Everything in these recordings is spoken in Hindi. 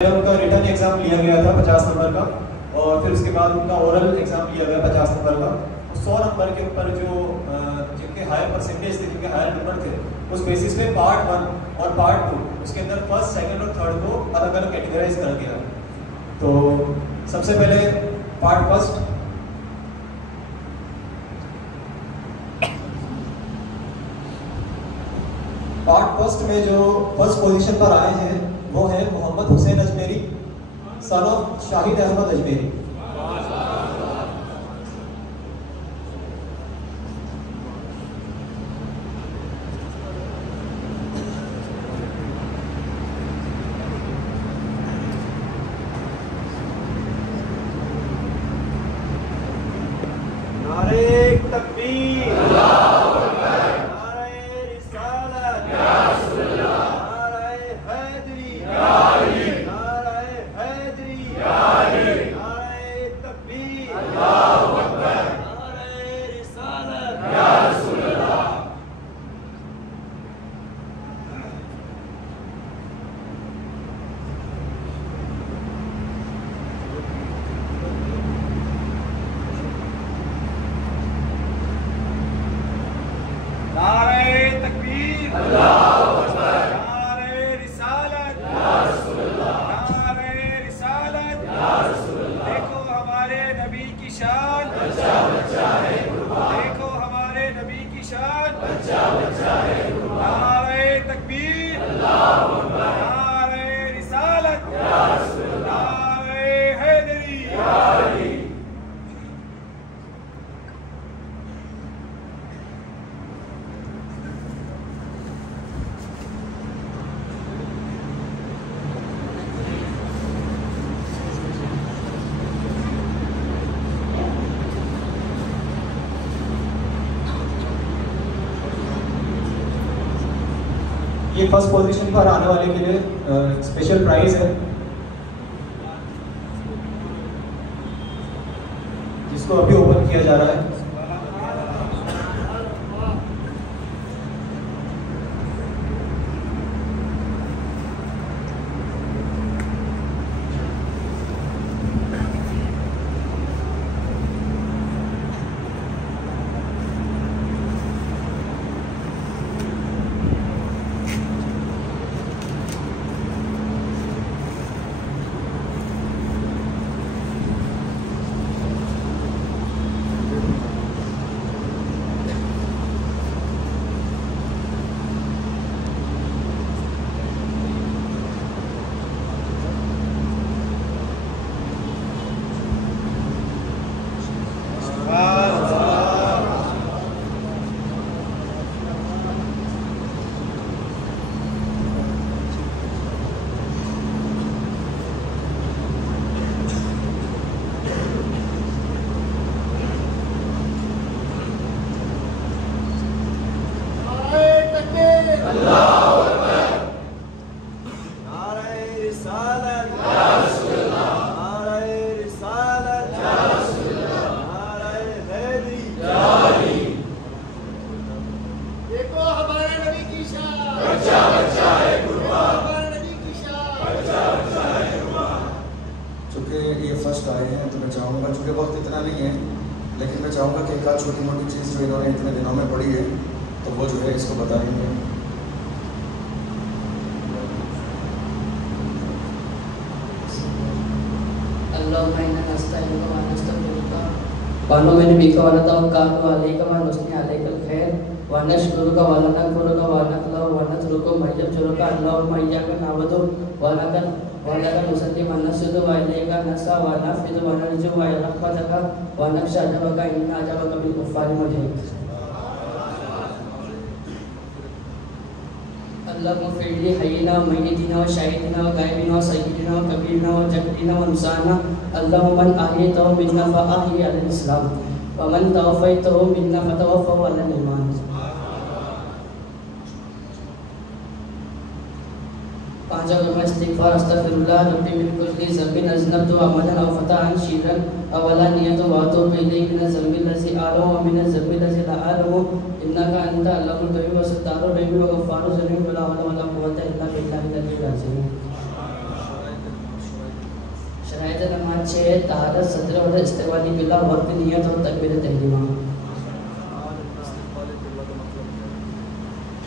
उनका रिटर्न एग्जाम लिया गया था 50 नंबर का, और फिर उसके बाद उनका ओरल एग्जाम लिया गया 50 नंबर का। 100 नंबर के ऊपर जो जिनके हायर परसेंटेज थे, जिनके हायर नंबर थे, उस बेसिस पे पार्ट 1 और पार्ट 2 उसके अंदर फर्स्ट, सेकंड और थर्ड को अलग अलग कैटेगराइज कर दिया। तो सबसे पहले पार्ट फर्स्ट, में जो फर्स्ट पोजीशन पर आए हैं वो है मोहम्मद हुसैन अजमेरी, सन ऑफ शाहिद अहमद अजमेरी। नारे तकबीर, ये फर्स्ट पोजीशन पर आने वाले के लिए स्पेशल प्राइज है, जिसको अभी ओपन किया जा रहा है। ये फर्स्ट आए हैं तो मैं चाहूँगा, चूँकि वक्त इतना नहीं है, लेकिन मैं चाहूँगा कि एक आध छोटी मोटी चीज़ जो इन्होंने इतने दिनों में पढ़ी है तो वो जो है इसको बताएंगे। वानो मैंने बीका वाला था कान वाले का वान उसने आले कल खैर वाना शुरू का वाला ना करो का वाना कला वाना शुरू को मैया शुरू का अल्लाह मैया का नावदो वाला का मुसद्दी माना सुदो वाले का नसा वाना फिर वाना जो वाया रखा जगह वाना शाजा का इन आजा का भी कुफार मुझे अल्लाह मुफिली हयना मय्यितना व शाहिदना व गायबिना व सय्यिदना व कबीरना व जबरीना व मुसाना अल्लाहु मन अहयतहु मिन्ना फअहयि अलल इस्लाम व मन तवफ़यतहु मिन्ना फतवफ़्फ़हु अलल ईमान। पांच अगर इस्तिग़फ़ार अस्तग़फ़िरुल्लाह रब्बी मिन कुल्ली ज़ंबिन अज़नबतु अमलन अव ख़ताअन शिरन अवला नियतु व अतूबु इलैहि मिन ज़ंबि लज़ी अअलमु व मिन ज़ंबि लज़ी ला अअलमु इन्नका अन्ता अल्लामुल ग़यूब व सत्तारुर रहीम व गफ़्फ़ारुज़ ज़लीम व ला हौला व ला क़ुव्वता इल्ला बिल्लाहिल अलिय्यिल अज़ीम। शरायत नमाज 6 तहारत सत्र और इस्तिक़बाल बिल्ला वक्त नियत और तकबीर तहरीमा।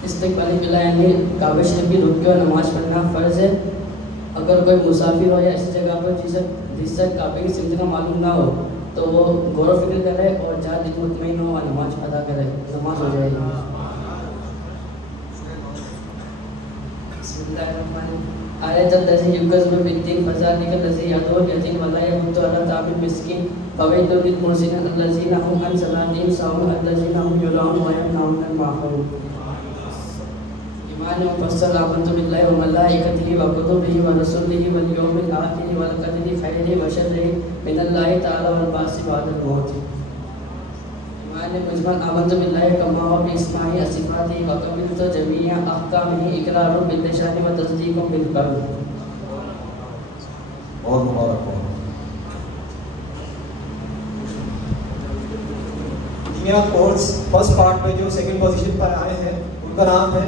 इस्तिक़बाल बिल्ला यानी काबा शरीफ की रुक के नमाज पढ़ना फ़र्ज़ है। अगर कोई मुसाफिर हो या इस जगह पर जिससे काबे की सिमत का मालूम ना हो तो वो गौर फिक्र करे और जहाँ दिल मुतमईन हो और नमाज अदा करे, नमाज हो जाएगी। आयत तज़ी युगज़ में बिद्दीन फ़ज़ालिक लज़ी यदूर यतीम वला यहुद्दु अला तामिल मिस्कीन फ़वैलुल लिल मुहसिनीन अल्लज़ीना हुम अन सलातिहिम साहून अल्लज़ीना हुम युराऊन व यमनऊन अल माऊन। ईमान मुफस्सल आमन्तु बिल्लाहि व मलाइकतिहि व कुतुबिहि व रसूलिहि वल यौमिल आखिर वल क़दरि खैरिहि व शर्रिहि मिनल्लाहि तआला वल बाअसि बअदल मौत। ईमान मुजमल आमन्तु बिल्लाहि कमा व बिस्माहि व सिफ़ातिहि व क़बिलतु जमीअ अहकामिहि इक़रारुन बिल लिसानि व तस्दीक़ुन बिल क़ल्ब। और मुबारक हो। दुनिया कोर्स फर्स्ट पार्ट में जो सेकंड पोजीशन पर आए हैं उनका नाम है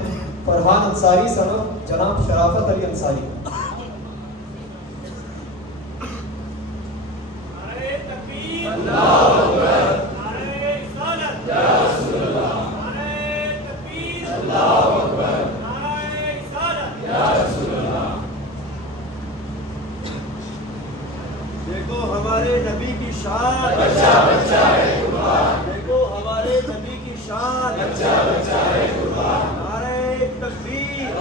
फरहान अंसारी सनफ जनाब शराफत अली अंसारी। देखो हमारे नबी की शान, देखो हमारे नबी की शान, नारे तकबीर,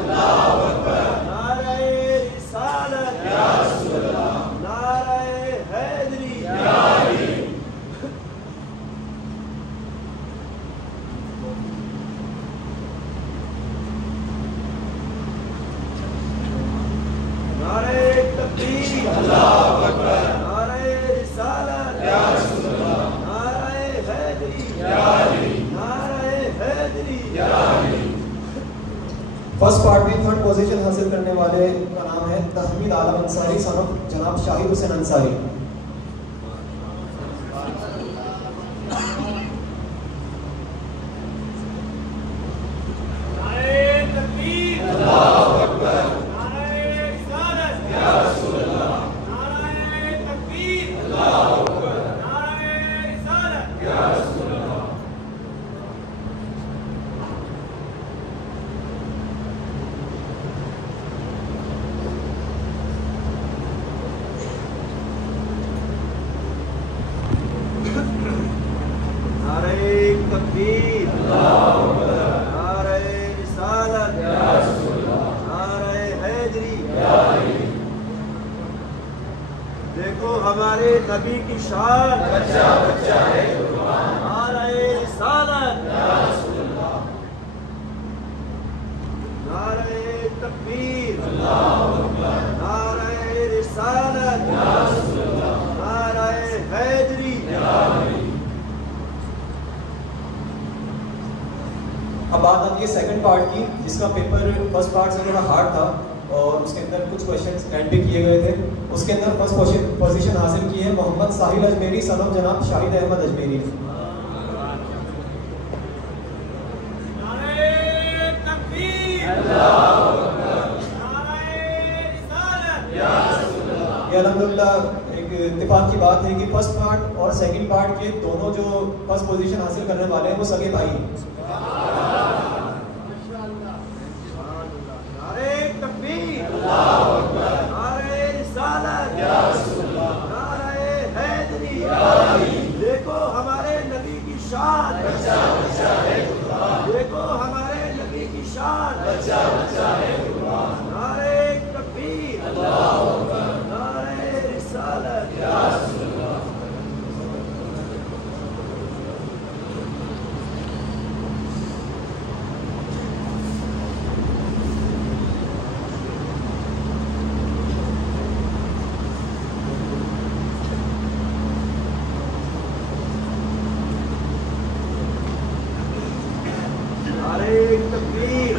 नारे रिसालत, नारे हैदरी। नारे तकबीर, नारे रिसालत, नारे हैदरी, नारे हैदरी। फर्स्ट पार्ट में थर्ड पोजीशन हासिल करने वाले का नाम है तहमीद आलम अंसारी सनफ जनाब शाहिद हुसैन अंसारी। देखो हमारे नबी की शान, नारे रिसालत, नारे तकबीर, नारे रिसालत, नारे हैदरी। अब बात आती है सेकंड पार्ट की, जिसका पेपर फर्स्ट पार्ट से थोड़ा हार्ड था और उसके अंदर कुछ क्वेश्चंस ऐड भी किए गए थे। उसके अंदर फर्स्ट पोजीशन हासिल की है मोहम्मद साहिल अजमेरी सनफ जनाब शाहिद अहमद अजमेरी ने। ये अल्हम्दुलिल्लाह एक इत्तेफाक की बात है कि फर्स्ट पार्ट और सेकंड पार्ट के दोनों जो फर्स्ट पोजीशन हासिल करने वाले हैं वो सगे भाई हैं। नारे तकबीर, नारे रिसालत, नारे हैदरी। देखो हमारे नबी की शान, देखो हमारे नबी की शान। नारे तकबीर, नारे रिसालत। नारे तकबीर,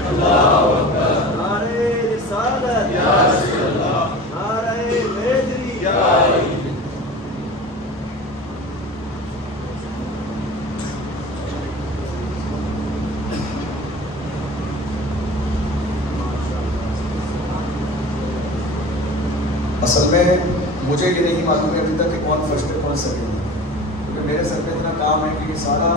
नारे रिसालत, नारे हैदरी। असल में मुझे ये नहीं मालूम है अभी तक कि कौन फर्स्ट है कौन सेकंड है, क्योंकि मेरे सर पे इतना काम है कि ये सारा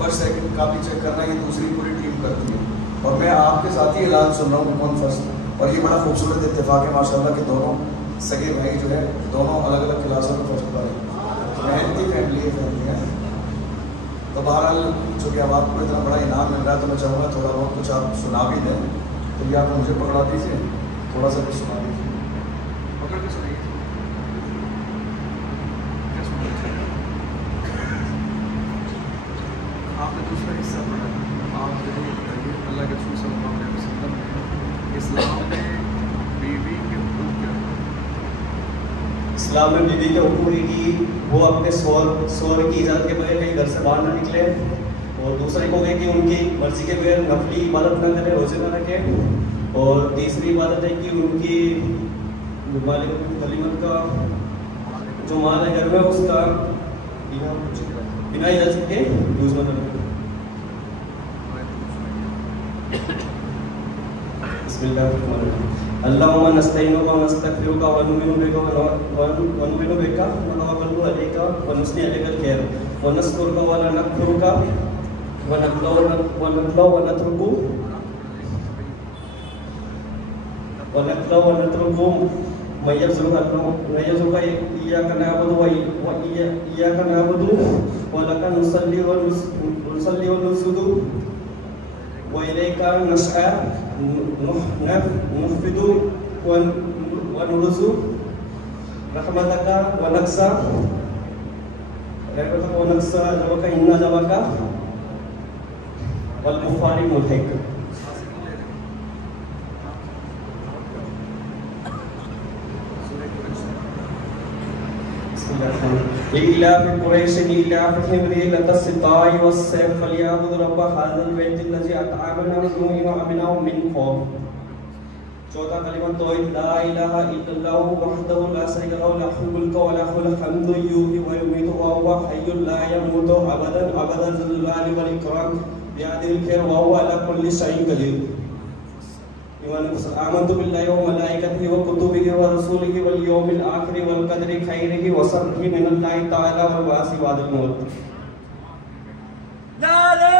फर्स्ट सेकंड का भी चेक करना ये दूसरी पूरी टीम करती है, और मैं आपके साथ ही ऐलान सुन रहा हूँ कि कौन फर्स्ट है। और ये बड़ा खूबसूरत इत्तेफाक है माशाल्लाह कि दोनों सगे भाई जो है दोनों अलग अलग क्लासों में फर्स्ट पर है, मेहनती फैमिली है। तो बहरहाल चूँकि अब आपको इतना बड़ा इनाम मिल रहा है तो मैं चाहूँगा थोड़ा बहुत कुछ आप सुना भी दें, तो ये आप मुझे पकड़ा दीजिए, थोड़ा सा कुछ सुना दीजिए, पकड़ के सुनाइए। आपने दूसरा हिस्सा पढ़ा, आप अल्लाह के रसूल सल्लल्लाहु अलैहि वसल्लम ने इस्लाम में बीवी के हुकूक क्या है? इस्लाम में बीवी के हुकूक है कि वो अपने शौहर की इजाज़त के बगैर कहीं घर से बाहर ना निकले, और दूसरे को है कि उनकी मर्जी के बगैर नफली इबादत ना करें, रोजे ना रखें, और तीसरी इबादत है कि उनकी गलीमत का जो माल है घर में उसका बिना इजाज़त के यूज़ ना करें। बिस्मिल्लाहिर्रहमानिर्रहीम। अल्लाहुम्मा नस्तईनुका व नस्तगफिरुका व नुमिनु बिका व नुमिनु बिका व नतवक्कलु अलैका व नुस्नी अलैकल खैर व नस्कुरुका व ला नकफुरुका व नतलौ व नतरुकु मय्यज़ुका इय्याका नअबुदु व इय्याका नअबुदु व लका नुसल्ली व नुसजुदु व इलैका नस्अ नफ़िदु व नुरज़ु रहमतका व नक्सा जबका इन्ना जबका वल कुफ़ारी मुल्हिक। इलाफ़ कुरैश इलाफ़िहिम रिहलतस सिताई वस्सैफ फलियाबुदु रब्ब हाज़िल बैतिल लज़ी अत'अमना व आमना मिन खौफ। चौथा कलिमा तौहीद ला इलाहा इल्लल्लाहु वहदहु ला शरीका लहु लहुल मुल्कु व लहुल हम्दु युहयी व युमीतु व हुवा हय्युन ला यमूतु अबदन ज़ुल जलाली वल इकराम बियदिहिल खैर व हुवा अला कुल्लि शैइन क़दीर। आमन्तु बिल्लाहि व मलाइकतिहि व कुतुबिहि व रसूलिहि वल यौमिल आखिरि वल क़दरि खैरिहि व शर्रिहि मिनल्लाहि तआला वल बासी बादल मौत। नारे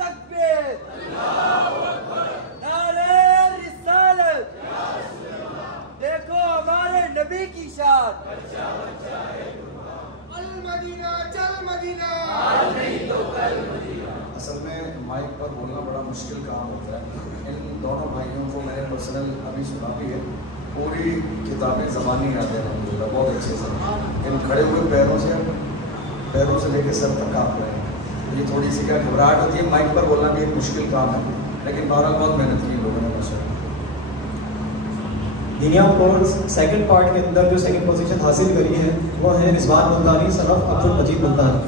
तकबीर, अल्लाहु अकबर, नारे रिसालत, या रसूल अल्लाह। देखो हमारे नबी की शान, बच्चा बच्चा है कुर्बान। अल मदीना चल मदीना, आज नहीं तो कल मदीना। असल में माइक पर बोलना बड़ा मुश्किल काम होता है। इन दोनों भाइयों को मैंने पर्सनल अभी सुना भी है, पूरी किताबें ज़बानी याद है अल्हम्दुलिल्लाह, बहुत अच्छे से। इन खड़े हुए पैरों से लेकर सर तक काँप रहे हैं। ये थोड़ी सी क्या घबराहट होती है, माइक पर बोलना भी एक मुश्किल काम है, लेकिन बहरहाल बहुत मेहनत की लोगों ने माशाअल्लाह। दुनिया कोर्स सेकंड पार्ट के अंदर जो सेकंड पोजीशन हासिल करी है वो है रिजवान मुल्तानी सनफ अब्दुल मजीद मुल्तानी।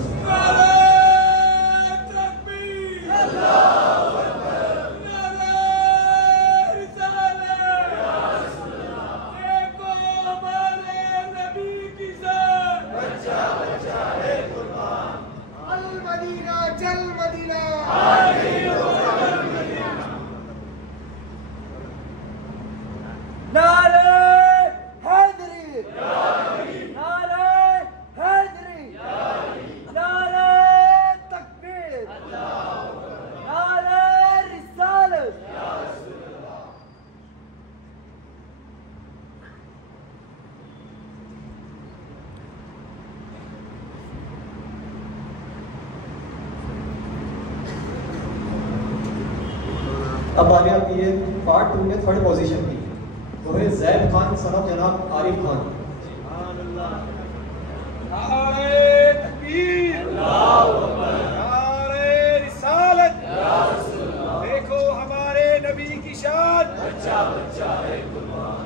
अब बारी आती है पार्ट 2 में थर्ड पोजीशन की, वो है ज़ैद खान सनफ जनाब आरिफ खान। नारे तकबीर, अल्लाहु अकबर, नारे रिसालत, या रसूल अल्लाह। देखो हमारे नबी की शान, बच्चा बच्चा है कुर्बान।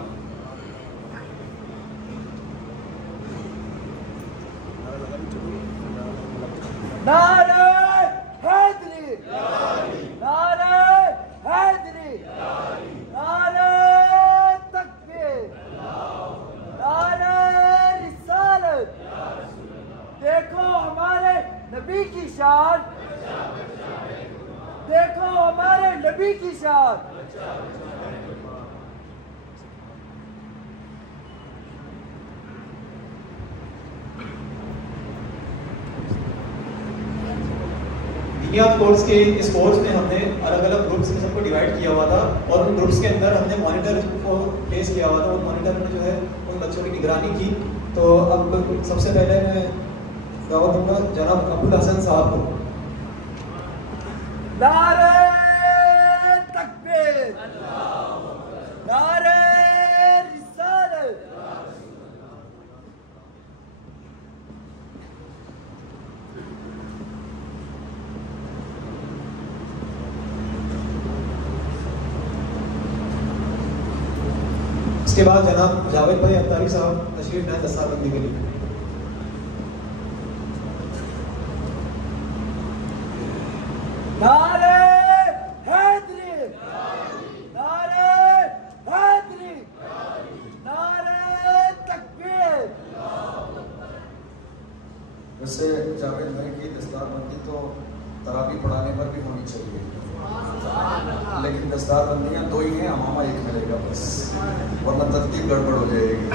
नारे हैदरी, नारे हैदरी, नारे तकबीर, नारे रिसालत। देखो हमारे नबी की शान, देखो हमारे नबी की शान। बुनियाद कोर्स के इस कोर्स में हमने अलग अलग ग्रुप्स में सबको डिवाइड किया हुआ था और उन ग्रुप्स के अंदर हमने मॉनिटर को प्लेस किया हुआ था। उन मॉनिटर ने जो है उन बच्चों की निगरानी की। तो अब सबसे पहले मैं दावत दूंगा जनाब अबुल हसन साहब को। नारे तकबीर, नारे रिसालत। इसके बाद जनाब जावेद भाई अख्तारी साहब तशरीफ लाए दस्तारबंदी के लिए। नारे हैदरी, नारे हैदरी, नारे तकबीर। वैसे जावेद भाई की दस्तारबंदी तो तरावी पढ़ाने पर भी होनी चाहिए, लेकिन दस्तारबंदियाँ दो ही हैं, हमामा एक मिलेगा बस, वरना तरतीब गड़बड़ हो जाएगी।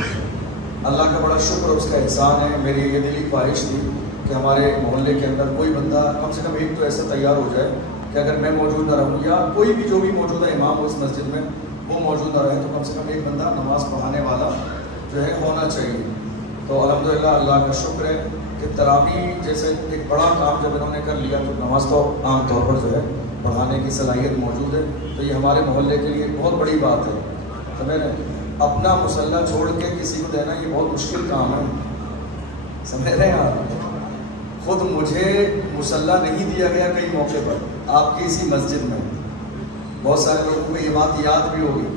अल्लाह का बड़ा शुक्र, उसका एहसान है। मेरी ये दिली ख्वाहिश थी कि हमारे मोहल्ले के अंदर कोई बंदा कम से कम एक तो ऐसा तैयार हो जाए कि अगर मैं मौजूद न रहूँ या कोई भी जो भी मौजूदा इमाम हो उस मस्जिद में वो मौजूद न रहे, तो कम से कम एक बंदा नमाज़ पढ़ाने वाला जो है होना चाहिए। तो अल्हम्दुलिल्लाह अल्लाह का शुक्र है कि तरावी जैसे एक बड़ा काम जब इन्होंने कर लिया तो नमाज तो आम तौर पर जो है पढ़ाने की सलाहियत मौजूद है। तो ये हमारे मोहल्ले के लिए बहुत बड़ी बात है। तो मैंने अपना मुसल्ला छोड़ के किसी को देना ये बहुत मुश्किल काम है, समझ रहे हैं आप। खुद मुझे मुसल्ला नहीं दिया गया कई मौके पर आपकी इसी मस्जिद में, बहुत सारे लोगों को ये बात याद भी होगी,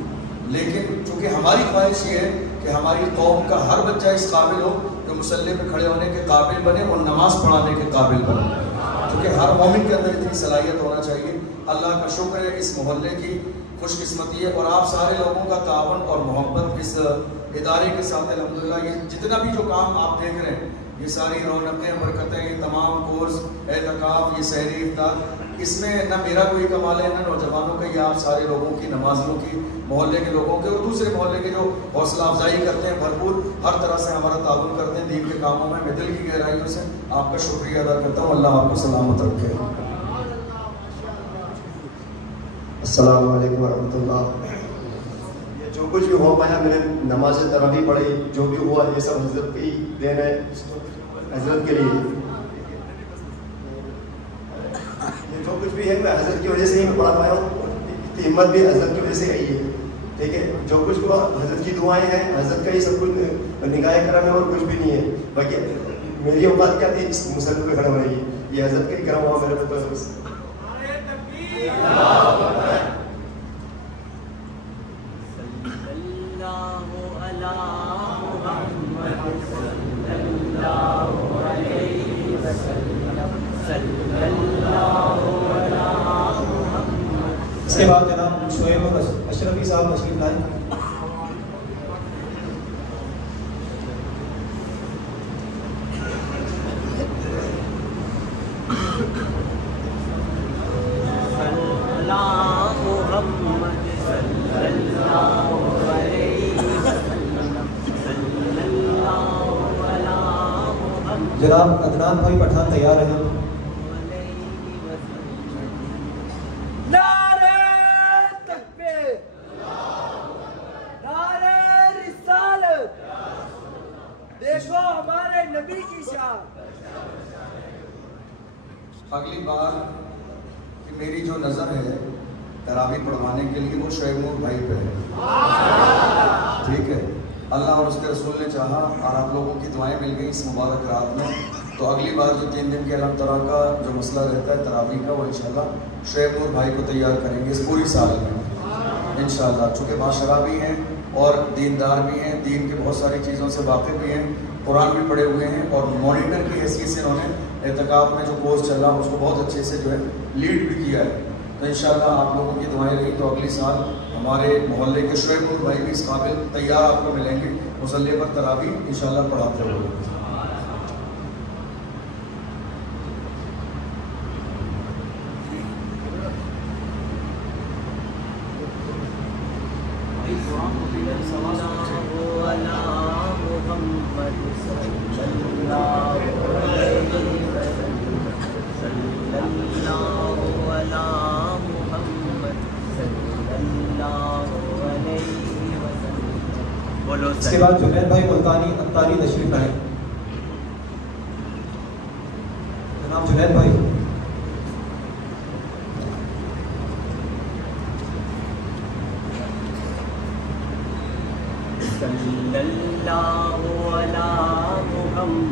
लेकिन चूँकि हमारी ख्वाहिश ये है कि हमारी कौम का हर बच्चा इस काबिल हो कि मुसल्ले पे खड़े होने के काबिल बने और नमाज पढ़ाने के काबिल बने, क्योंकि हर मोमिन के अंदर इतनी सलाहियत होना चाहिए। अल्लाह का शुक्र है, इस मोहल्ले की खुशकिस्मती है और आप सारे लोगों का तावन और मोहब्बत इस इदारे के साथ अल्हम्दुलिल्लाह ये जितना भी जो काम आप देख रहे हैं, ये सारी रौनकें बरकतें, ये तमाम कोर्स, एतकाफ, ये सहरी इफ्तार, इसमें न मेरा कोई कमाल है न नौजवानों का, ये आप सारे लोगों की, नमाजियों की, मोहल्ले के लोगों के और दूसरे मोहल्ले के जो हौसला अफजाई करते हैं, भरपूर हर तरह से हमारा ताउन करते हैं दीन के कामों में। मैं दिल की गहराइयों से आपका शुक्रिया अदा करता हूँ। अल्लाह आपको सलामत रखे। अस्सलाम वालेकुम वरहमतुल्लाह। ये जो कुछ भी हो पाया, मैंने नमाज तरावी पढ़ी, जो भी हुआ ये सब हजरत की देन है, हजरत के लिए। ये जो कुछ भी है मैं हजरत की वजह से ही मैं पढ़ा पाया हूँ, हिम्मत भी हजरत की वजह से आई है। ठीक है, जो कुछ हुआ हजरत की दुआएं हैं, हजरत का ही सब कुछ निगाह करम है और कुछ भी नहीं है। बाकी मेरी औकात क्या थी इस मुसल्ले पे खड़ा होने की, ये हजरत का ही करम हुआ मेरे पे। बस इसके बाद जनाब शोएब अशरफी साहब तशरीफ लाए। जनाब अदनान भाई पठान तैयार है। नारे तकबीर, नारे रिसालत। देखो हमारे नबी की शान। अगली बार कि मेरी जो नज़र है तरावी पढ़वाने के लिए वो शोएब नूर भाई पे है, ठीक है। अल्लाह और उसके रसूल ने चाहा और आप लोगों की दुआएं मिल गई इस मुबारक रात में, तो अगली बार जो 3 दिन के अल्लाह तआला का जो मसला रहता है तरावी का, वो इंशाल्लाह शोएब नूर भाई को तैयार करेंगे इस पूरी साल में इंशाल्लाह। चूँकि बाशरा भी हैं और दीनदार भी हैं, दीन की बहुत सारी चीज़ों से वाकिफ़ भी हैं, कुरान भी पढ़े हुए हैं और मॉनिटर की हैसियत से उन्होंने एतकाफ में जो कोर्स चल रहा उसको बहुत अच्छे से जो है लीड भी किया है। तो इंशाल्लाह आप लोगों की दुआएं रही तो अगली साल हमारे मोहल्ले के शोएब नूर भाई भी इस काबिल तैयार आपको मिलेंगे मुसल्ले पर तरावी इंशाल्लाह पढ़ाते हुए। सल्लल्लाहु अलैहि वसल्लम। इसके बाद जुनैद भाई मुल्तानी अंतारी तशरीफ लाए। जनाब जुनैद भाई।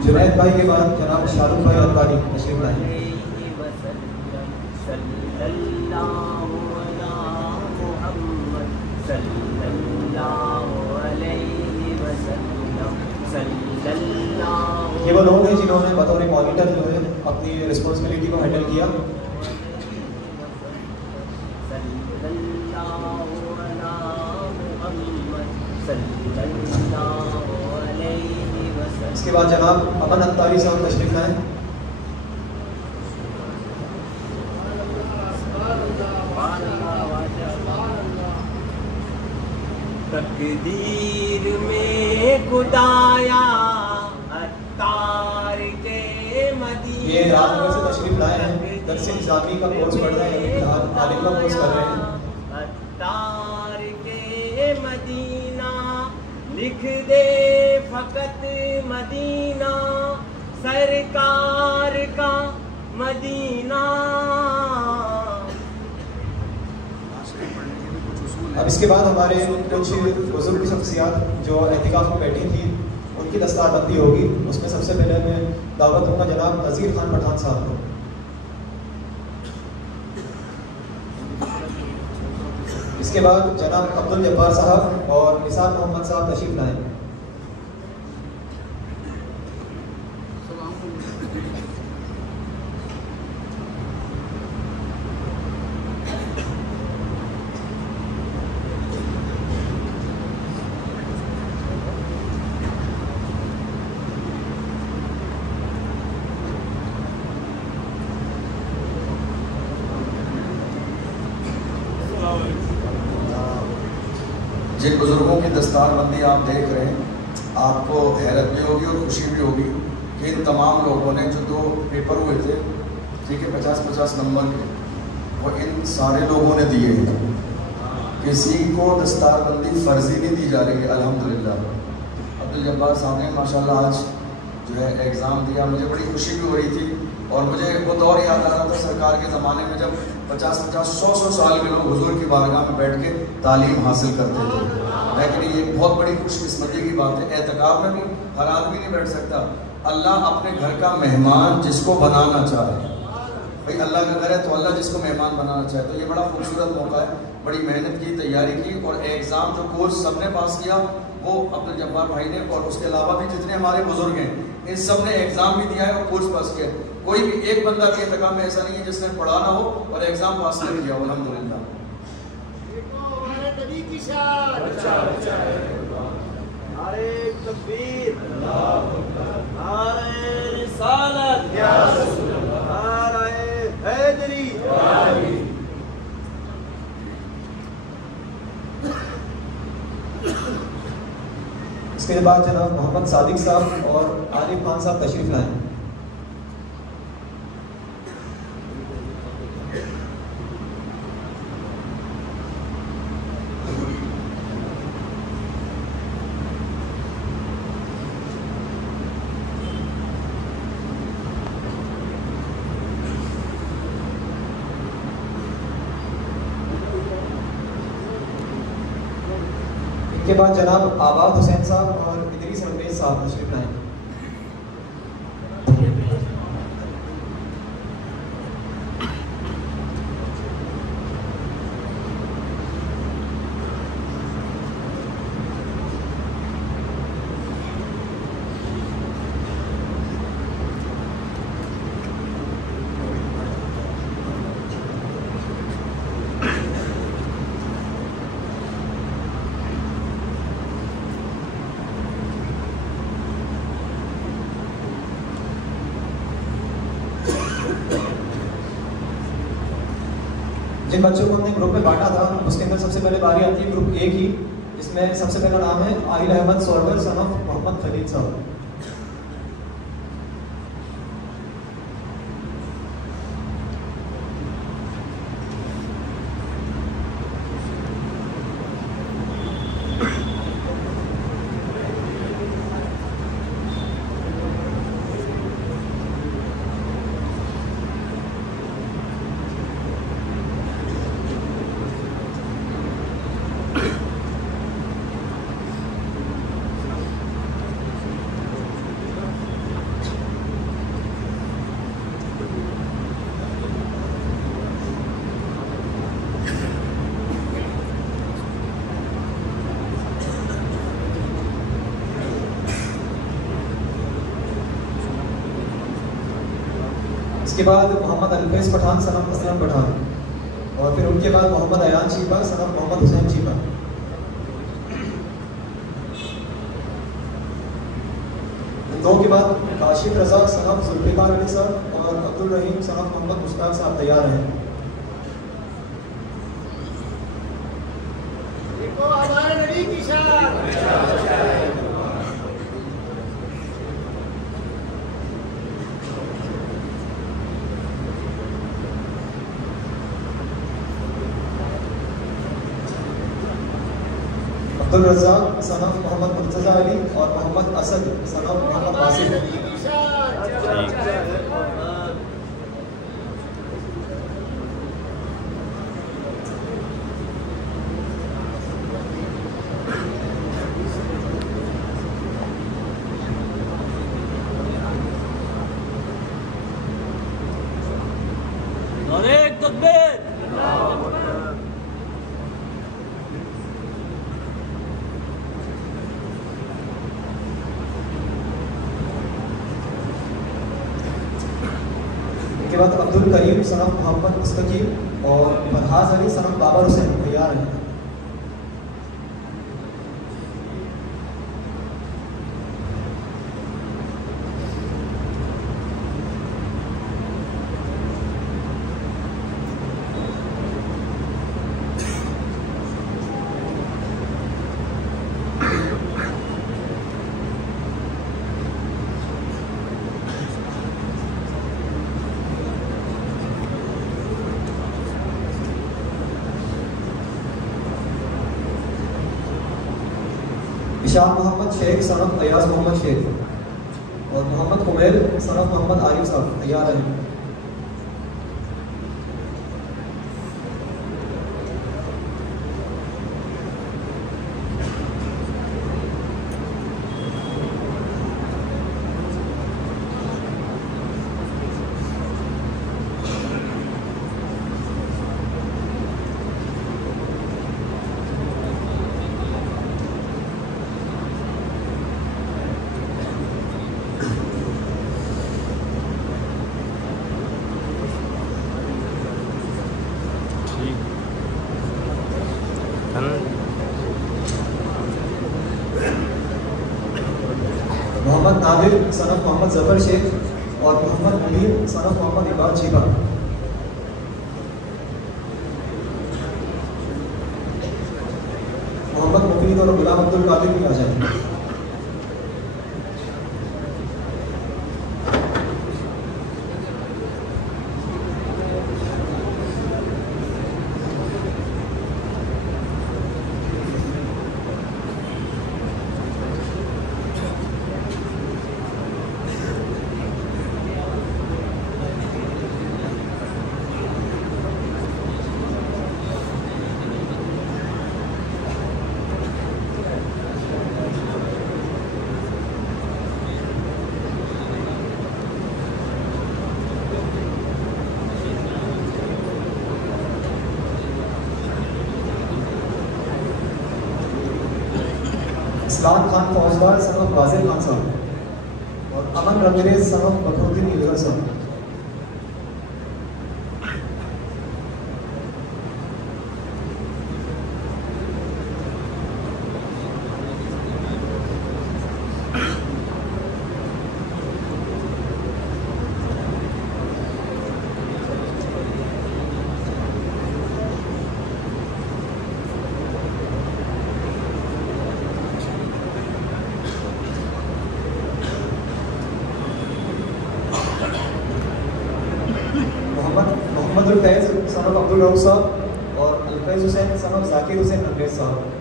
जुनैद भाई के बाद जनाब शाहरुख भाई अंतारी तशरीफ लाए। ये वो लोग हैं जिन्होंने बतौर मॉनिटर जो है अपनी रिस्पॉन्सिबिलिटी को हैंडल किया। इसके बाद जनाब अमन अंतारी साहब तशरीफ लाए। तकदीर में खुदाया अत्तार के मदीना। ये रामनगर से तशरीफ लाए हैं, दरस निज़ामी का कोर्स पढ़ रहे हैं, तालीम का कोर्स कर रहे हैं। अत्तार के मदीना लिख दे फकत मदीना, सरकार का मदीना। अब इसके बाद हमारे कुछ बुजुर्ग शख्सियात जो एहतिकाफ में बैठी थी उनकी दस्तारबंदी होगी। उसमें सबसे पहले मैं दावत दूंगा जनाब नज़ीर खान पठान साहब को। इसके बाद जनाब अब्दुल जब्बार साहब और निसार मोहम्मद साहब तशरीफ लाए। जिन बुजुर्गों की दस्तारबंदी आप देख रहे हैं, आपको हैरत भी होगी और खुशी भी होगी कि इन तमाम लोगों ने जो 2 पेपर हुए थे, ठीक है, 50-50 नंबर के, वो इन सारे लोगों ने दिए हैं। किसी को दस्तारबंदी फर्जी नहीं दी जा रही है, अल्हम्दुलिल्लाह। अब्दुल जब्बार साहब ने माशाल्लाह आज जो है एग्ज़ाम दिया, मुझे बड़ी खुशी भी हो रही थी। और मुझे वो दौर याद आ रहा था सरकार के ज़माने में जब 50-50, 100-100 साल के लोग हुजूर की बारगाह में बैठ के तालीम हासिल करते थे। लेकिन ये बहुत बड़ी खुशकिस्मती की बात है। एहतिकाफ में भी हर आदमी नहीं बैठ सकता। अल्लाह अपने घर का मेहमान जिसको बनाना चाहे, भाई अल्लाह का घर है तो अल्लाह जिसको मेहमान बनाना चाहे, तो ये बड़ा खूबसूरत मौका है। बड़ी मेहनत की, तैयारी की और एग्ज़ाम जो कोर्स सबने पास किया वो अब्दुल जब्बार भाई ने, और उसके अलावा भी जितने हमारे बुजुर्ग हैं इन सब ने एग्ज़ाम भी दिया है और कोर्स पास किया है। कोई भी एक बंदा के एहतिकाफ में ऐसा नहीं है जिसने पढ़ा ना हो और एग्ज़ाम पास नहीं किया हो, अल्हम्दुलिल्लाह। नारे तकबीर, नारे रिसालत, नारे हैदरी। इसके बाद जनाब मोहम्मद सादिक साहब और आरिफ खान साहब तशरीफ लाए। के बाद जनाब आबाद हुसैन साहब और इदरीस अंग्रेज साहब तशरीफ लाए। जिन बच्चों को हमने ग्रुप में बांटा था उसके अंदर सबसे पहले बारी आती है ग्रुप ए की, जिसमें सबसे पहला नाम है आदिल अहमद सोरवर सन ऑफ मोहम्मद खलील साहब। इसके बाद मोहम्मद अल्फैज़ पठान सनम असलम पठान, और फिर उनके बाद मोहम्मद अयान चीपा सनम मोहम्मद हुसैन चीपा। इन दो के बाद काशिफ रजा सनम जुल्फ़िकार अली साहब और अब्दुल रहीम सनम मोहम्मद मुश्ताक साहब तैयार हैं। देखो हमारे नबी की शान। अब्दुल रज़्ज़ाक़ सनम मोहम्मद मुर्तज़ा अली और मोहम्मद असद सनम मोहम्मद हमारे वासिफ। नबी की शान। नारे तकबीर। इसके बाद अब्दुल करीम सनम मोहम्मद मुस्तकीम और फरहाज अली सनम बाबर हुसैन तैयार हैं। इशाक मोहम्मद शेख सनम अयाज मोहम्मद शेख और मोहम्मद कुमैल सनम मोहम्मद आरिफ साहब तैयार हैं। मोहम्मद नादिर सनम मोहम्मद जफर शेख और मोहम्मद मुनीर सनम मोहम्मद इबाद चीपा। मोहम्मद मुफीद और गुलाम अब्दुल कादिर भी आ जाए। इस्लाम खान फौजदार सनम वाजिर खान साहब और अमन रमीरेज सनम बखरुद्दीन इलगर साहब। मोहम्मद अल्फैज़ सनम अब्दुल रऊफ साहब और अल्फैज़ हुसैन सनम जाकिर हुसैन अंग्रेज साहब।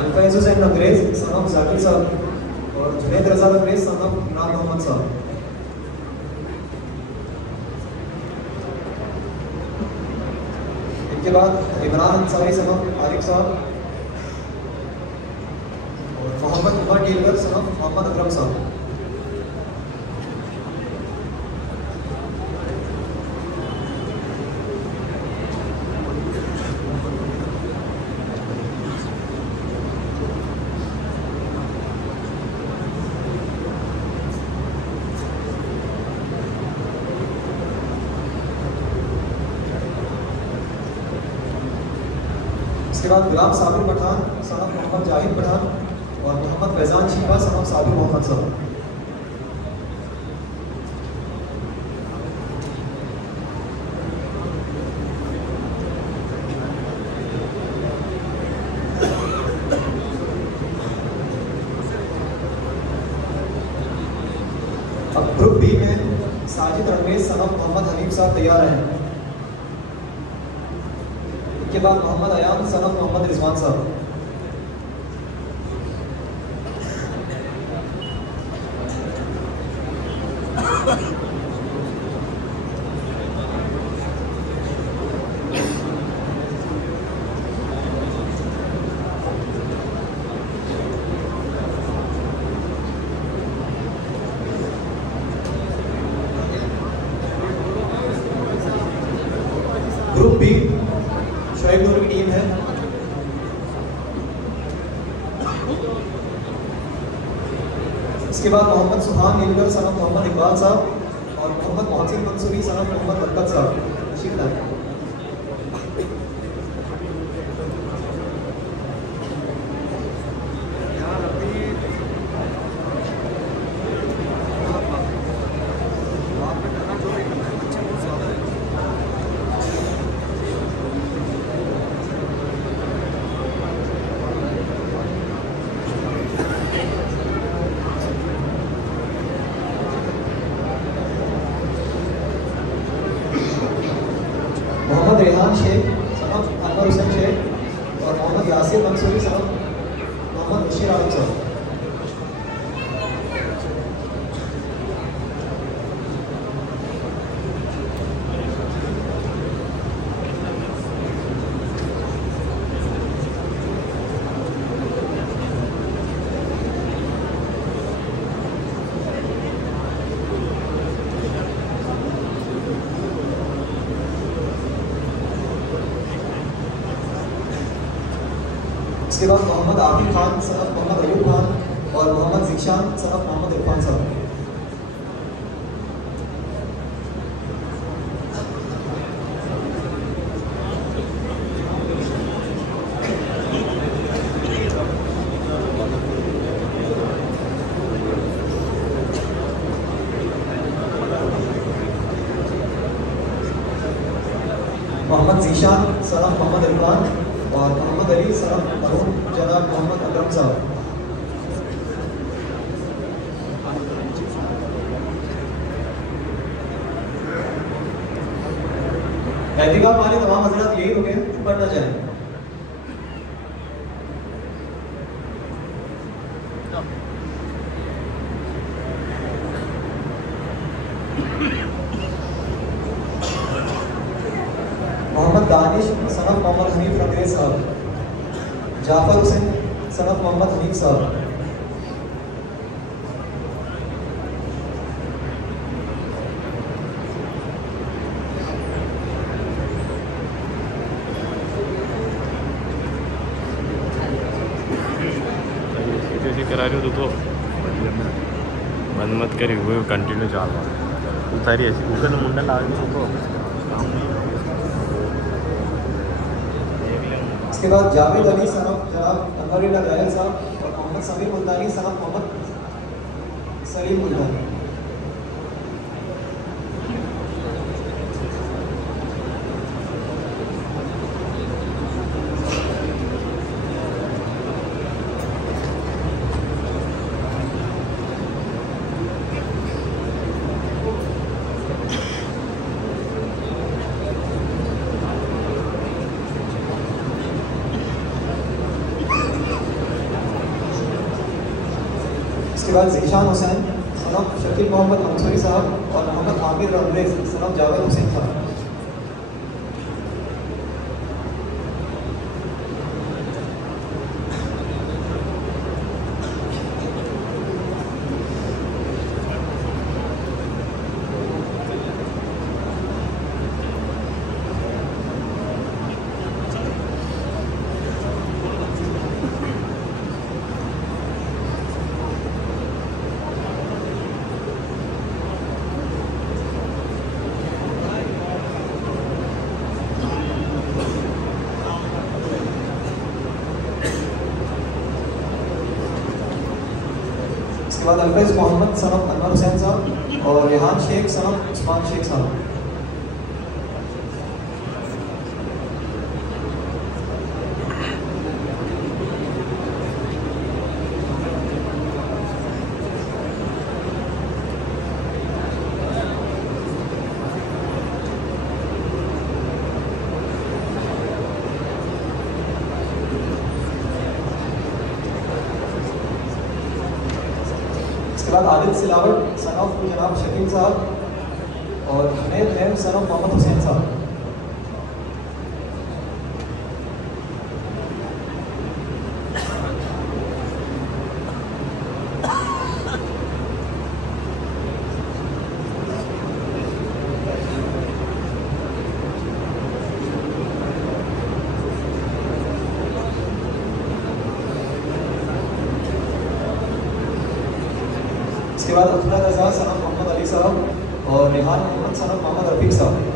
अल्फैज़ हुसैन अंग्रेज सनम जाकिर साहब और जुनैद रज़ा अंग्रेज सनम इमरान मोहम्मद साहब। इनके बाद इमरान अंसारी सनम आरिफ साहब नीलकर सनफ मोहम्मद अकरम साहब। इसके बाद गुलाम साबिर पठान सनफ मोहम्मद जाहिद पठान और मोहम्मद फैजान शीबा सनफ साबिर मोहम्मद साहब। अब ग्रुप बी में साजिद रणवीर सनफ मोहम्मद हनीफ साहब तैयार हैं। के बाद मोहम्मद अयान सनफ मोहम्मद रिजवान साहब। ग्रुप बी शोएब नूर की टीम है। इसके बाद मोहम्मद सुहान नीलकर सनफ मोहम्मद इकबाल साहब और मोहम्मद मोहसिन मंसूरी सनफ मोहम्मद बरकत साहब तशरीफ लाए। मोहम्मद रेहान शेख सनफ अनवर हुसैन शेख और मोहम्मद यासिर मंसूरी सनफ मोहम्मद बशीर आलम साहब। इसके बाद मोहम्मद आबिद खान सनफ मोहम्मद अयूब खान और मोहम्मद जिक्शान सनफ मोहम्मद इरफान साहब। मोहम्मद जीशान सनफ मोहम्मद इरफान और मोहम्मद अली सनफ मरहूम जनाब मोहम्मद अकरम साहब। एहतिकाफ वाले तमाम हजरात यही रुके, ऊपर न जाएं। मोहम्मद दानिश सनफ मोहम्मद हनीफ रंगरेज साहब। जाफर हुसैन सनफ मोहम्मद हनीफ साहब। करा रही हो तो बंद मत करी, वो कंटिन्यू चाल रहा है सारी ऐसी कुकर मुंडा ला इसके बाद जावेद अली सनफ जनाब अनवरुल्लाह दयाल साहब और मोहम्मद समीर मुल्तानी सनफ मोहम्मद सलीम मुल्तानी। इसके बाद ज़ीशान हुसैन सनफ शकील मोहम्मद मंसूरी साहब और मोहम्मद आमिर रंगरेज सनफ जावेद हुसैन साहब। इसके बाद अल्फैज़ मोहम्मद सन ऑफ अनवर हुसैन साहब और रेहान शेख सन ऑफ उस्मान शेख साहब। इसके बाद आदिल सिलावट सन ऑफ जनाब शकील साहब और हमेद है सन ऑफ मोहम्मद हुसैन साहब। इसके बाद अब्दुल्ला रज़ा सन ऑफ मोहम्मद अली साहब और रेहान मोहम्मद सन ऑफ मोहम्मद रफीक साहब।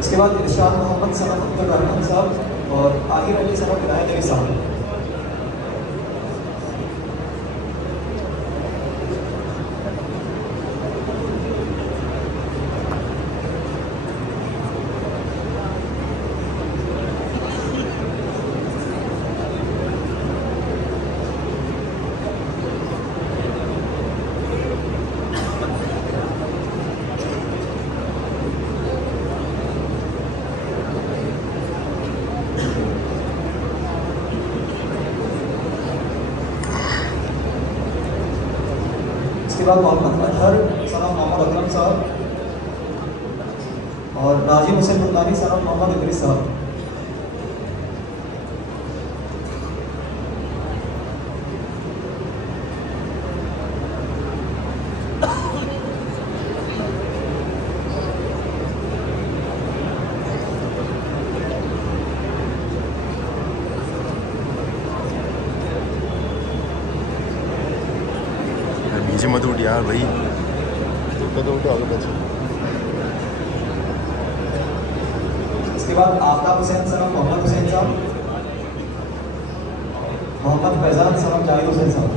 इसके बाद इरशाद मोहम्मद सन ऑफ अब्दुल रहमान साहब और आहिर अली सन ऑफ विलायत अली साहब। इसके बाद मोहम्मद अतहर सन ऑफ मोहम्मद अकरम साहब और नाजिम हुसैन मुल्तानी सन ऑफ मोहम्मद इदरीस साहब। नीचे मत उठ यार भाई, तो उठो आगे बच्चे। इसके बाद आफ्ताब हुसैन सन ऑफ मोहम्मद हुसैन साहब, मोहम्मद फैजान सन ऑफ जाहिद हुसैन साहब।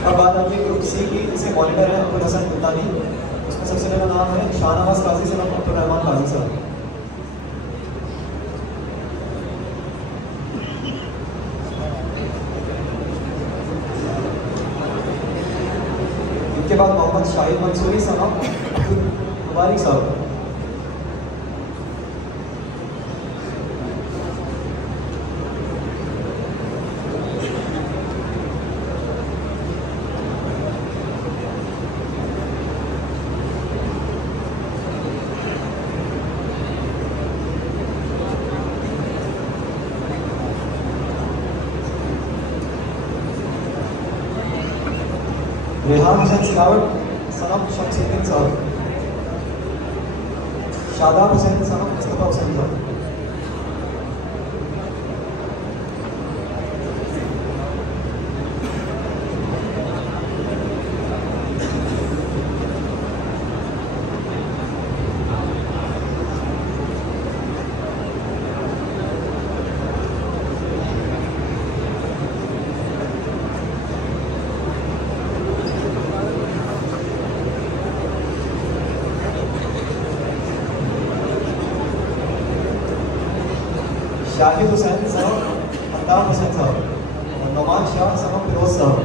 अब बात आती है ग्रुप सी की, जिसे मॉनिटर है अब्दुल हसन मुल्तानी। उसमें सबसे पहला नाम है शाहनवाज काजी सन ऑफ अब्दुल रहमान काजी साहब। इनके बाद मोहम्मद शाहिद मंसूरी सन ऑफ अब्दुल मुबारक साहब। रेहान हुसैन सिलावट सन ऑफ शमसुद्दीन साहब। शादाब हुसैन सन ऑफ मुस्तफा हुसैन साहब। शाहिद हुसैन साहब, अल्ताफ हुसैन साहब। नौमान शाह सनम फिरोज साहब।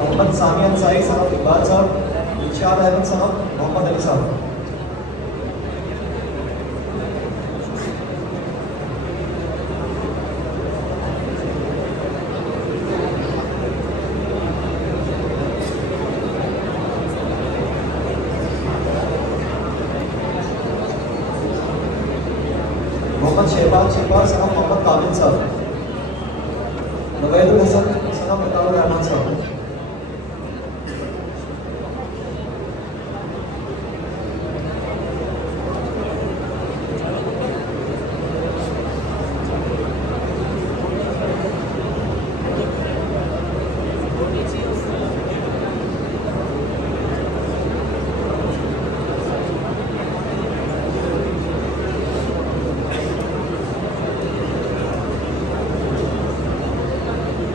मोहम्मद सामिया अंसारी साहब इकबाल साहब, इरशाद अहमद साहब, मोहम्मद अली साहब। मोहम्मद शहबाज साहब, मोहम्मद काबिल साहब। नवैदुल हसन साहब, अताउर रहमान साहब।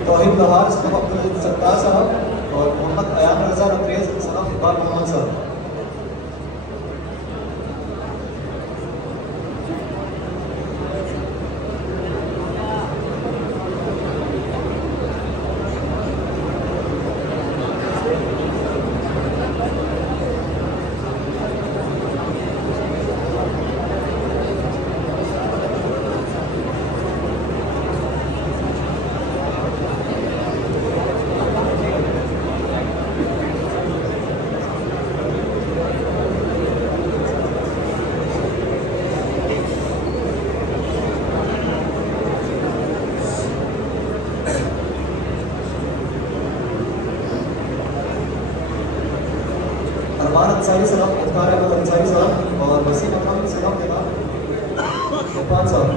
तौहीद बहार सनम अब्दुल सत्तार साहब और मोहम्मद अयान रजा रफरेज सनम इकबाल मोहम्मद साहब। अरमान अंसारी सनम मुख्तार अहमद अंसारी साहब और वसीम अकरम सनम जनाब इरफान साहब।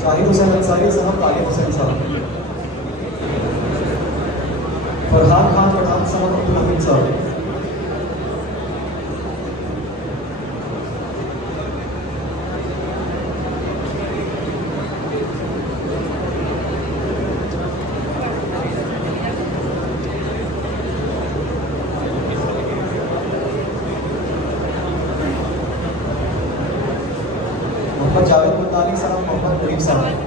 शाहिद हुसैन अंसारी साहब, तालिब हुसैन साहब। फरहान खान पठान साहब, अब्दुल हमीद साहब। मोहम्मद जावेद मुतालिक साहब, मोहम्मद करीम साहब।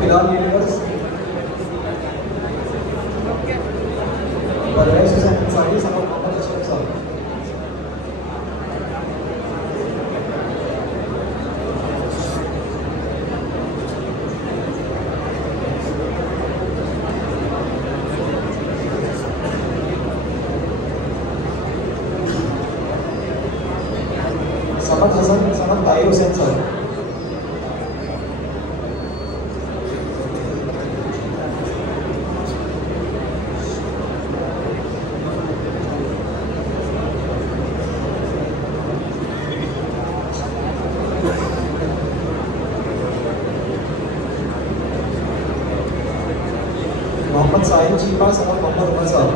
बिलाल यूनिवर्स, परवेज हुसैन अंसारी साहब, मोहम्मद अशरफ साहब। समद हसन समद ताहिर हुसैन साहब। मोहम्मद साहिल चीमा साहब, मोहम्मद उमर साहब।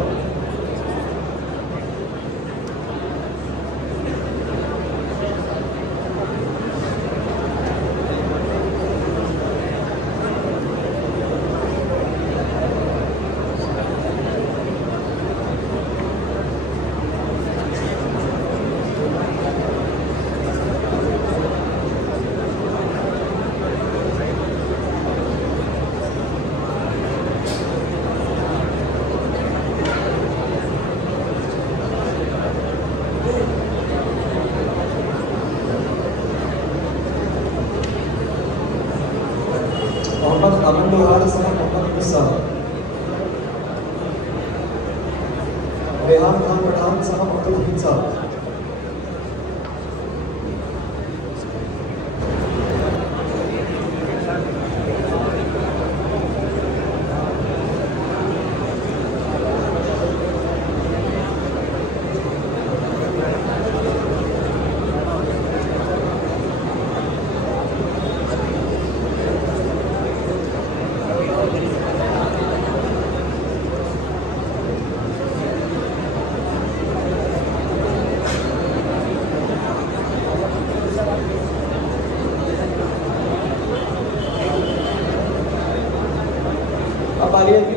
मोहम्मद अमन लोहार साहब, मोहम्मद यूनुस साहब, रेहान खान पठान साहब, अब्दुल हमीद साहब,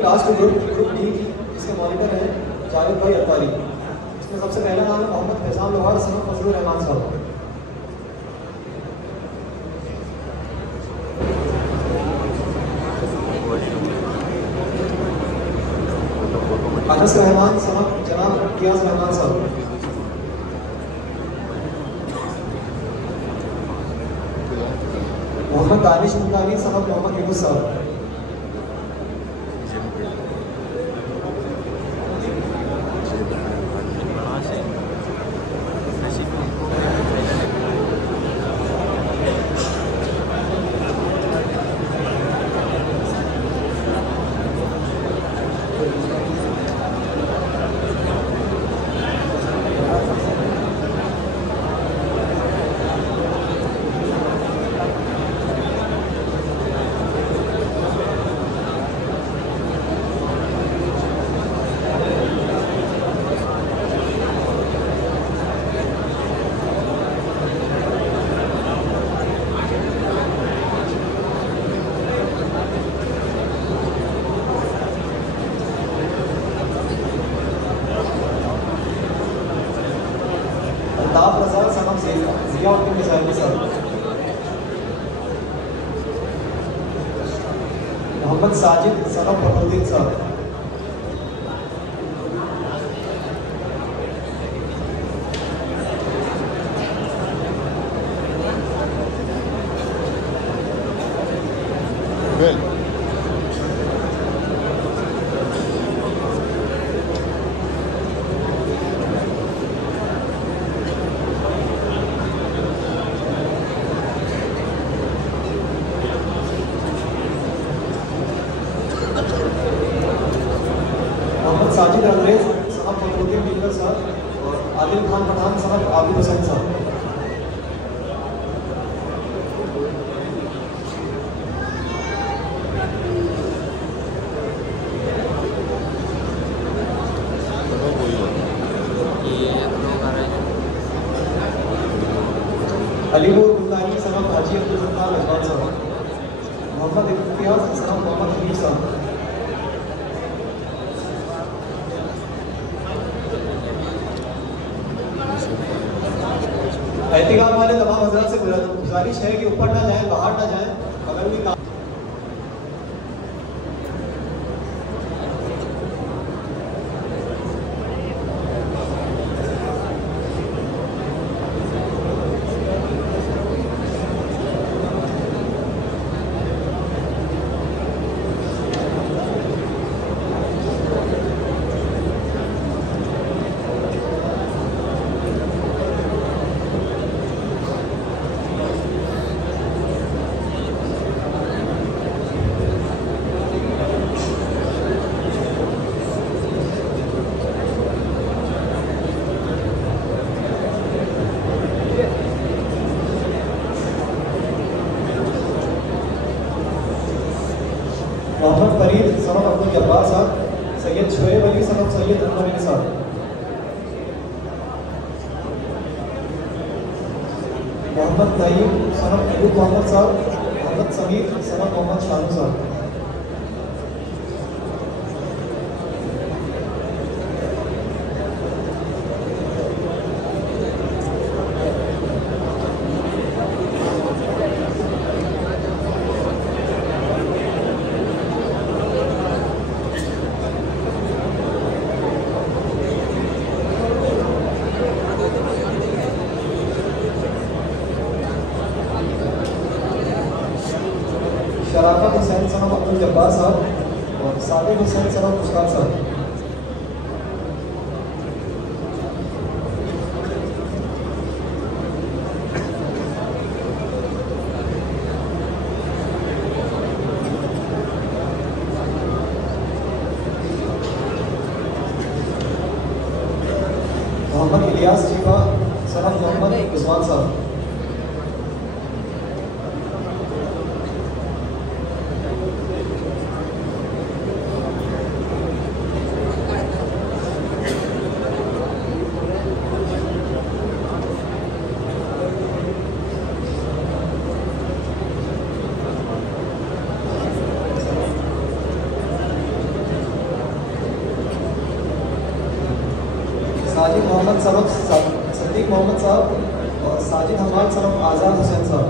लास्ट ग्रुप डी जिसके मॉनिटर हैं जावेद भाई अत्तारी। इसमें सबसे पहला नाम है मोहम्मद फैजान लोहार साहब, फजलुर रहमान साहब। अनस रहमान साहब, जनाब कियास रहमान साहब। मोहम्मद दानिश मुल्तानी साहब, मोहम्मद यूनुस साहब। मोहम्मद साजिद सनम फखरुद्दीन साहब। साजिद अंग्रेज साहब, फखरुद्दीन बिल्डर साहब और आदिल खान पठान साहब, आबिद हुसैन साहब। अलीपुर मुल्तानी साहब, हाजी अब्दुल सत्तार रजवान साहब। मोहम्मद इम्तियाज साहब, मोहम्मद हनीफ साहब। एहतिकाम वाले तमाम हज़रात से गुजारिश है कि ऊपर ना जाएं, बाहर ना जाएं, अगर भी काम मोहम्मद फरीद साहब, अब्दुल जब्बार साहब, सैयद शोएब अली साहब, सैयद अनवर अली साहब। मोहम्मद नईम साहब, महबूब मोहम्मद साहब, मोहम्मद समीर साहब, मोहम्मद शानू साहब। हुसैन सन ऑफ अब्दुल जब्बार साहब और सादिक हुसैन सन ऑफ मुस्कान साहब। मोहम्मद इलियास जीवा सन ऑफ मोहम्मद उस्मान साहब। साजिद मोहम्मद सन ऑफ सदीक मोहम्मद साहब और साजिद हमाद सन ऑफ आज़ाद हुसैन साहब।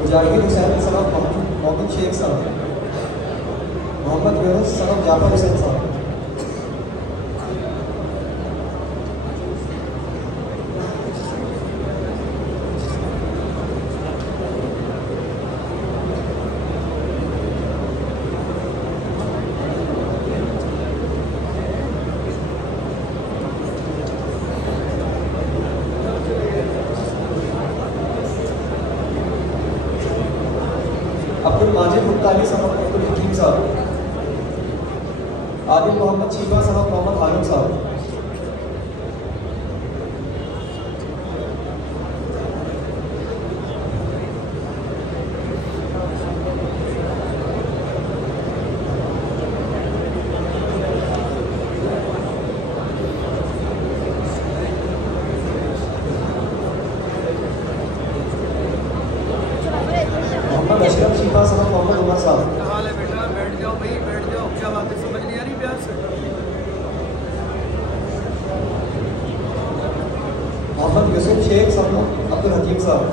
मुजाहिद हुसैन सन ऑफ मोहम्मद शेख साहब। मोहम्मद यूनुस सन ऑफ जाफर हुसैन साहब। अब्दुल माजिद मुख्तारी सन ऑफ अब्दुल हकीम साहब। आदिल मोहम्मद चीबा सन ऑफ मोहम्मद हारून साहब। मोहम्मद अशरफ चीबा सन ऑफ मोहम्मद उमर साहब। हाल है बेटा, बैठ जाओ भाई, बैठ जाओ। क्या बात है, समझ नहीं आ रही प्यार से? मोहम्मद यूसुफ शेख सन ऑफ अब्दुल हकीम साहब।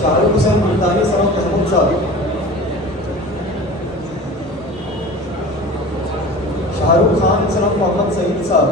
शाहरुख हुसैन मुल्तानी सन ऑफ महमूद साहब। शाहरुख खान सन ऑफ मोहम्मद सईद साहब।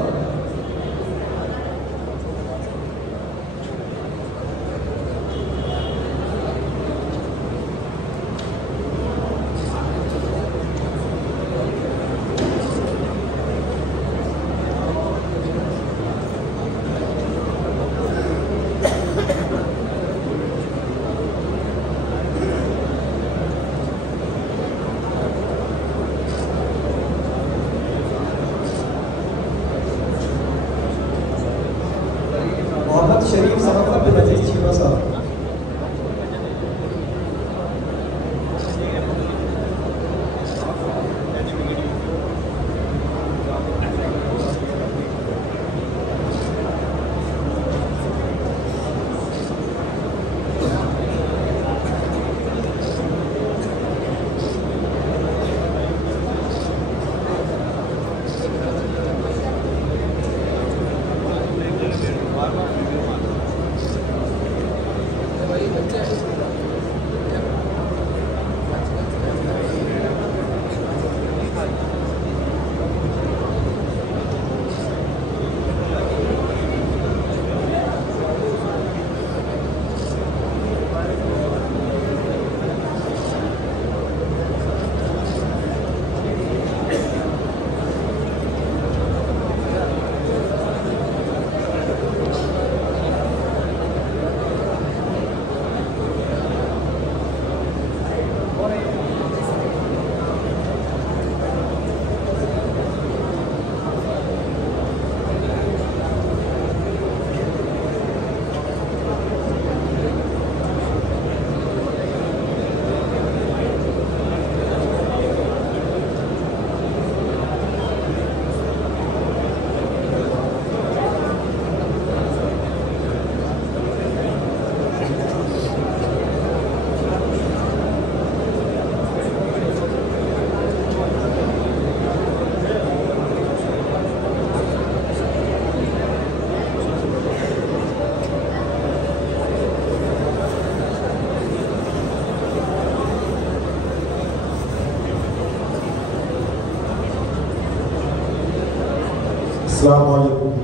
अस्सलाम वालेकुम।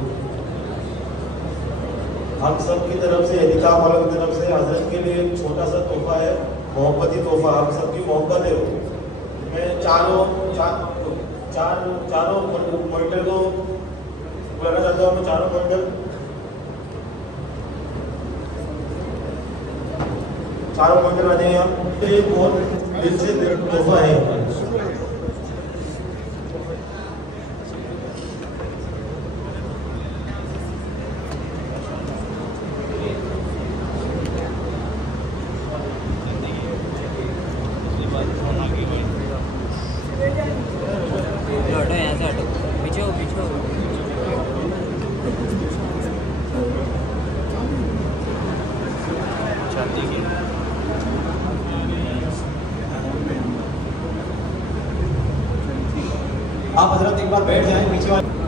हम सब की तरफ से, एहतिकाम वालों की तरफ से हजरत के लिए एक छोटा सा तोहफा है, मोहब्बती तोहफा। हम सबकी मोहब्बत है वो। मैं चारों पॉइंटर को बुलाना चाहता हूँ। मैं चारों पॉइंटर आ जाइए आप। तो ये बहुत दिल से तोहफा है। आप हजरत एक बार बैठ जाएं पीछे वाले।